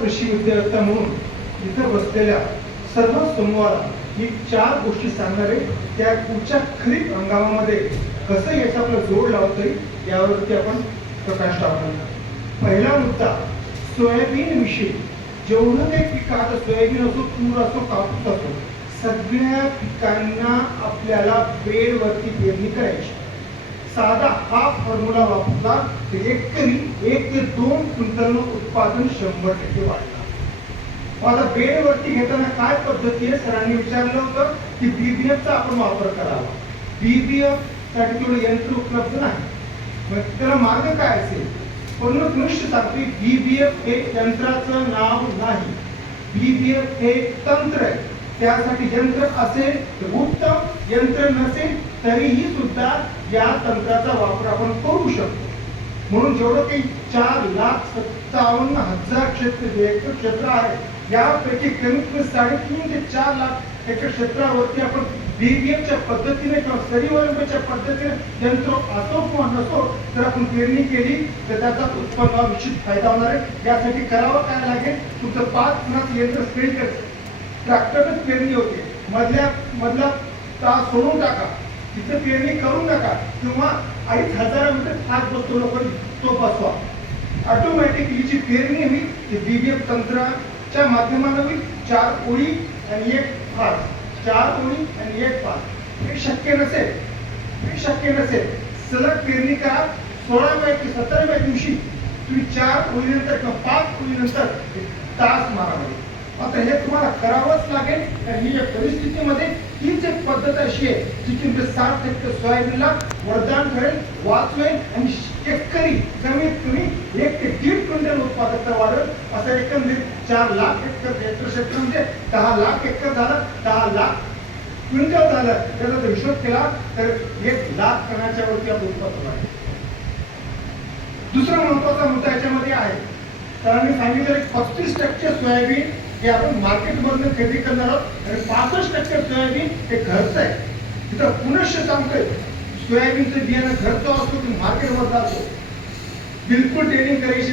कृषी विद्यार्थी म्हणून इथं बसलेल्या सर्व समूहाला ही 4 गोष्टी सांगणार आहे. त्या पुढच्या खरीप हंगामामध्ये कसं याचा आपला जोड लावता येईल यावरती आपण प्रकाश टाकणार. पहिला मुद्दा सोयाबीन विषयी. जेवढं काही पिकं, आता सोयाबीन असो, तूर असो, कापूस असो, सगळ्या पिकांना आपल्याला बेडवरती पेरणी करायची. साधा हा फॉर्म्युला वापरला तर एकरी 1 ते 2 क्विंटल उत्पादन 100% वाढणार. आता बेडवरती घेताना काय पद्धती आहे, सरांनी विचारलं होतं की बीबीएफचा आपण वापर करावा. बीबीएफ साठी तेवढं यंत्र उपलब्ध नाही. मग त्याला मार्ग काय असेल? पूर्ण दृश्य सांगते, बीबीएफ हे यंत्राचं नाव नाही. बीबीएफ हे तंत्र आहे. त्यासाठी यंत्र असेल तर उत्तम, यंत्र नसेल तरीही सुद्धा या तंत्राचा वापर आपण करू शकतो. म्हणून जेवढं काही 4,57,000 एकर क्षेत्र आहे, यापैकी कमीत कमी 3.5 ते 4 लाख एकर क्षेत्रावरती आपण बीबीएफच्या पद्धतीने किंवा सरीवरच्या पद्धतीने यंत्र असो किंवा नसो तर आपण पेरणी केली तर त्याचा उत्पन्न निश्चित फायदा होणार आहे. यासाठी करावं काय लागेल? तुमचं 5 यंत्र स्प्रे करायचं. ट्रॅक्टरच पेरणी होते, मधला तास सोडून टाका, तिथे पेरणी करून टाका किंवा 2,500 मीटर हात बसतो लोक तो बसवा. ऑटोमॅटिकली जी पेरणी होईल ती बीबीएफ तंत्राच्या माध्यमाने होईल. 4 ओळी आणि 1 फास, 4 ओळी आणि 1 फास. हे शक्य नसेल सलग पेरणी करा. 16व्या की 17व्या दिवशी तुम्ही 4 ओळीनंतर किंवा 5 ओळीनंतर तास मारावा. आता हे तुम्हाला करावंच लागेल. आणि या परिस्थितीमध्ये हीच एक पद्धत अशी आहे जी तुमच्या 60% सोयाबीनला वरदान ठरेल, वाचवेल आणि एकरी कमीत कमी 1 ते 1.5 क्विंटल उत्पादकता वाढेल. असं एकंदरीत 4 लाख एकर क्षेत्र म्हणजे 10 लाख एकर झालं, 10 लाख क्विंटल झालं. त्याचा जर हिशोब केला तर 1 लाख टनाच्या वरती आपलं उत्पादन आहे. दुसरा महत्वाचा मुद्दा याच्यामध्ये आहे, सरांनी सांगितलं 35% सोयाबीन हे आपण मार्केटमधून खरेदी करणार आहोत आणि 65% सोयाबीन हे घरचं आहे. तिथं पुनश्च सांगतोय, सोयाबीनचं बियाणं घरचं असतो की मार्केटमधलं असो, बिलकुल ट्रेडिंग करायची